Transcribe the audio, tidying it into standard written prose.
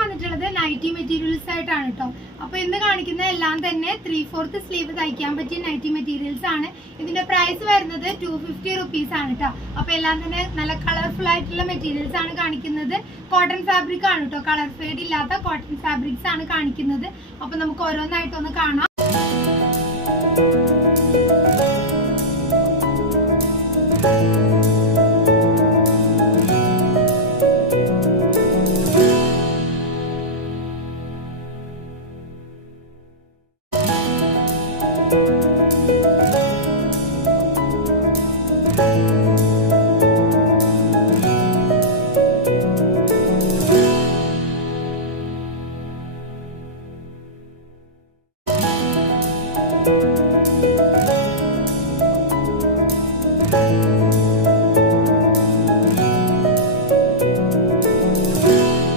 വന്നിട്ടുള്ളത് nightie materials ആയിട്ടാണ് കേട്ടോ. അപ്പോൾ ഇന്ന് കാണിക്കുന്ന എല്ലാം തന്നെ 3/4 സ്ലീവ് തയ്ക്കാൻ പറ്റിയ നൈറ്റി മെറ്റീരിയൽസ് ആണ്. ഇതിന്റെ പ്രൈസ് വരുന്നത് 250 റുപ്പീസ് ആണ് കേട്ടോ. അപ്പോൾ എല്ലാം തന്നെ നല്ല കളർഫുൾ ആയിട്ടുള്ള മെറ്റീരിയൽസ് ആണ് കാണിക്കുന്നത്. കോട്ടൺ ഫാബ്രിക് ആണ് കേട്ടോ, കളർ ഫെയ്ഡ് ഇല്ലാത്ത കോട്ടൺ ഫാബ്രിക്സ് ആണ് കാണിക്കുന്നത്. അപ്പോൾ നമുക്ക് ഓരോന്നായിട്ടൊന്ന് കാണാം.